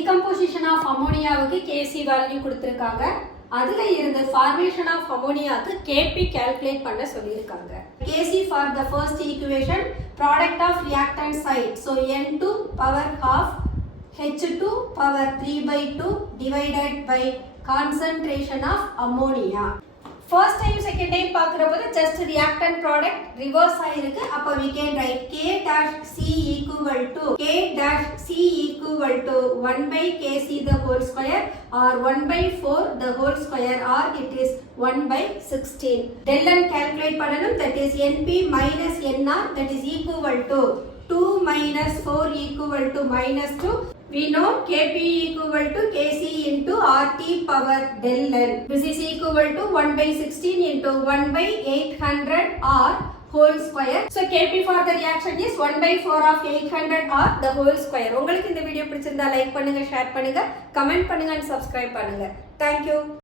decomposition of அமோனியாவுக்கு Kc value கொடுத்திருக்காங்க. அதுல இருந்து formation of அமோனியாக்கு Kp calculate பண்ண சொல்லிருக்காங்க. Kc for the first equation product of reactant side. So N2 power half H2 power 3/2 divided by concentration of ammonia. First time second time பார்க்கறப்போ just reactant product reverse ஆயிருக்கு. அப்ப we can write K dash C equal to 1 by Kc the whole square or 1 by 4 the whole square or it is 1 by 16. Del n calculate பண்ணனும், that is Np minus Nr, that is equal to 2 minus 4 equal to minus 2. We know Kp equal to Kc into RT power del n. This is equal to 1 by 16 into 1 by 800 R whole square. So Kp for the reaction is 1 by 4 of 800 R the whole square. உங்களுக்கு இந்த video பிடிச்சிருந்தா like பண்ணுங்க, share பண்ணுங்க, comment பண்ணுங்க and subscribe பண்ணுங்க. Thank you.